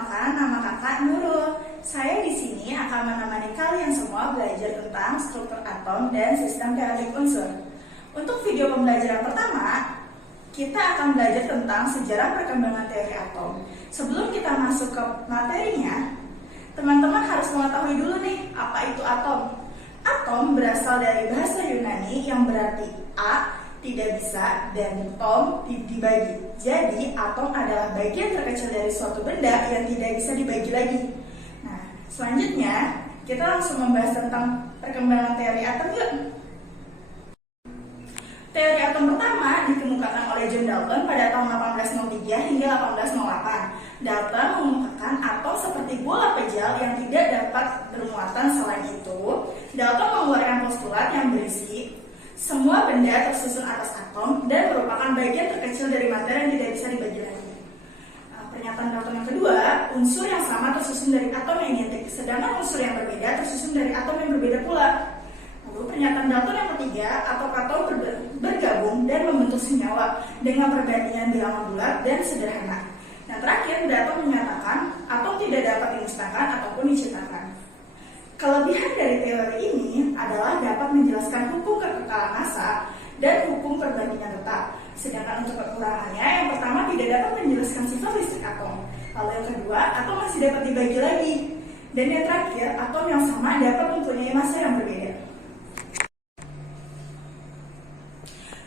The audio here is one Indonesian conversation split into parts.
Perkenalkan, nama kakak Nurul. Saya di sini akan menemani kalian semua belajar tentang struktur atom dan sistem periodic unsur. Untuk video pembelajaran pertama, kita akan belajar tentang sejarah perkembangan teori atom. Sebelum kita masuk ke materinya, teman-teman harus mengetahui dulu nih, apa itu atom. Atom berasal dari bahasa Yunani yang berarti A, tidak bisa, dan tom dibagi. Jadi atom adalah bagian terkecil dari suatu benda yang tidak bisa dibagi lagi. Nah, selanjutnya kita langsung membahas tentang perkembangan teori atom yuk. Teori atom pertama dikemukakan oleh John Dalton pada tahun 1803 hingga 1808. Dalton mengemukakan atom seperti bola pejal yang tidak dapat bermuatan. Selain itu, Dalton mengeluarkan postulat yang berisi semua benda tersusun atas atom dan merupakan bagian terkecil dari materi yang tidak bisa dibagi lagi. Pernyataan Dalton yang kedua, unsur yang sama tersusun dari atom yang identik, sedangkan unsur yang berbeda tersusun dari atom yang berbeda pula. Lalu pernyataan Dalton yang ketiga, atom-atom bergabung dan membentuk senyawa dengan perbandingan bilangan bulat dan sederhana. Nah, terakhir Dalton menyatakan atom tidak dapat dimusnahkan ataupun diciptakan. Kelebihan dari teori ini adalah dapat menjelaskan hukum kekekalan massa dan hukum perbandingan tetap. Sedangkan untuk kekurangannya, yang pertama tidak dapat menjelaskan sifat listrik atom. Lalu yang kedua, atom masih dapat dibagi lagi. Dan yang terakhir, atom yang sama dapat mempunyai massa yang berbeda.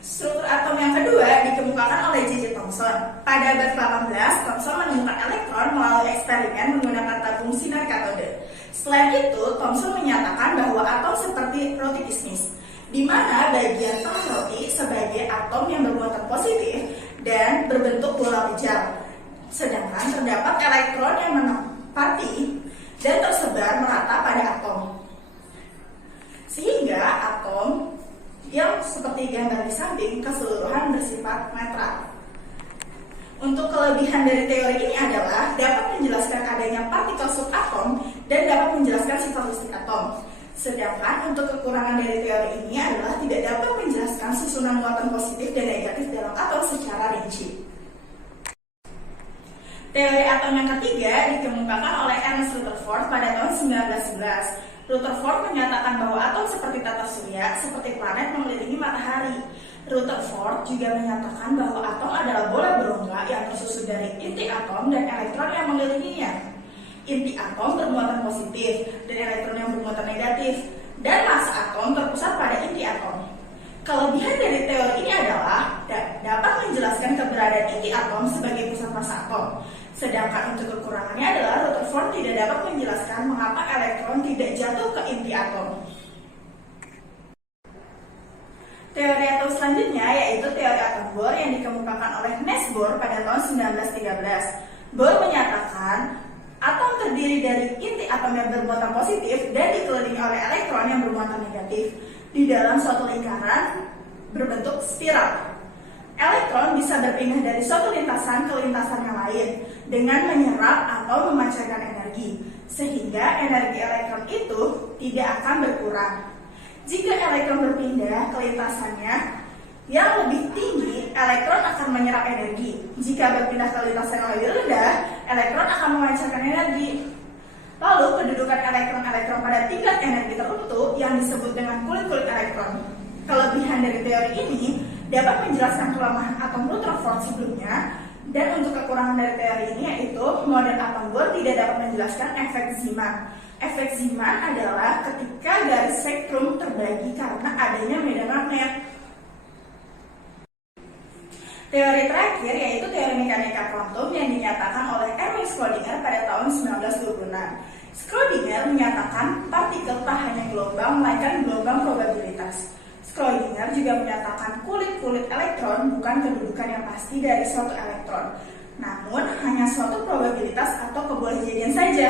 Struktur atom yang kedua dikemukakan oleh J.J. Thomson. Pada abad 18, Thomson menemukan elektron melalui eksperimen menggunakan tabung sinar katode. Selain itu, Thomson menyatakan bahwa atom seperti roti kismis, di mana bagian tengah roti sebagai atom yang bermuatan positif dan berbentuk bola pejal. Sedangkan terdapat elektron yang menempati dan tersebar merata pada atom. Sehingga atom yang seperti gambar di samping keseluruhan bersifat netral. Untuk kelebihan dari teori ini adalah dapat menjelaskan adanya partikel subatom dan dapat menjelaskan sifat listrik atom. Sedangkan untuk kekurangan dari teori ini adalah tidak dapat menjelaskan susunan muatan positif dan negatif dalam atom secara rinci. Teori atom yang ketiga dikemukakan oleh Ernest Rutherford pada tahun 1911. Rutherford menyatakan bahwa atom seperti tata surya, seperti planet mengelilingi matahari. Rutherford juga menyatakan bahwa atom adalah bola berongga yang tersusun dari inti atom dan elektron yang mengelilinginya. Inti atom bermuatan positif dan elektron yang bermuatan negatif, dan massa atom terpusat pada inti atom. Kelebihan dari teori ini adalah dapat menjelaskan keberadaan inti atom sebagai pusat massa atom. Sedangkan untuk kekurangannya adalah Rutherford tidak dapat menjelaskan mengapa elektron tidak jatuh ke inti atom. Teori atom selanjutnya yaitu teori atom Bohr yang dikemukakan oleh Niels Bohr pada tahun 1913. Bohr menyatakan atom terdiri dari inti atom yang bermuatan positif dan dikelilingi oleh elektron yang bermuatan negatif di dalam suatu lingkaran berbentuk spiral. Elektron bisa berpindah dari suatu lintasan ke lintasan yang lain dengan menyerap atau memancarkan energi, sehingga energi elektron itu tidak akan berkurang. Jika elektron berpindah ke lintasannya yang lebih tinggi, elektron akan menyerap energi. Jika berpindah ke lintasan yang lebih rendah, elektron akan memancarkan energi. Lalu, kedudukan elektron-elektron pada tingkat energi tertentu yang disebut dengan kulit-kulit elektron. Kelebihan dari teori ini dapat menjelaskan kelemahan atom Rutherford sebelumnya, dan untuk kekurangan dari teori ini yaitu model atom Bohr tidak dapat menjelaskan efek Zeeman. Efek Zeeman adalah ketika garis spektrum terbagi karena adanya medan magnet. Teori terakhir yaitu teori mekanika kuantum yang dinyatakan oleh Erwin Schrödinger pada tahun 1926. Schrödinger menyatakan partikel tak hanya gelombang melainkan gelombang probabilitas. Schrödinger juga menyatakan kulit-kulit elektron bukan kedudukan yang pasti dari suatu elektron, namun hanya suatu probabilitas atau kebolehjadian saja.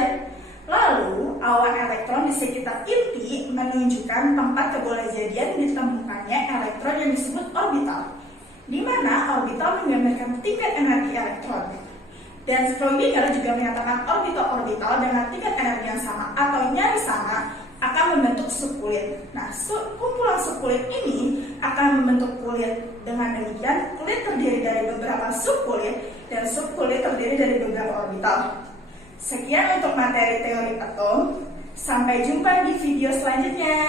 Lalu, awan elektron di sekitar inti menunjukkan tempat kebolehjadian ditemukannya elektron yang disebut orbital, di mana orbital menggambarkan tingkat energi elektron. Dan Schrödinger juga menyatakan orbital-orbital dengan tingkat energi yang sama atau nyaris sama akan membentuk subkulit. Nah, kumpulan subkulit ini akan membentuk kulit. Dengan demikian, kulit terdiri dari beberapa subkulit dan subkulit terdiri dari beberapa orbital. Sekian untuk materi teori atom. Sampai jumpa di video selanjutnya.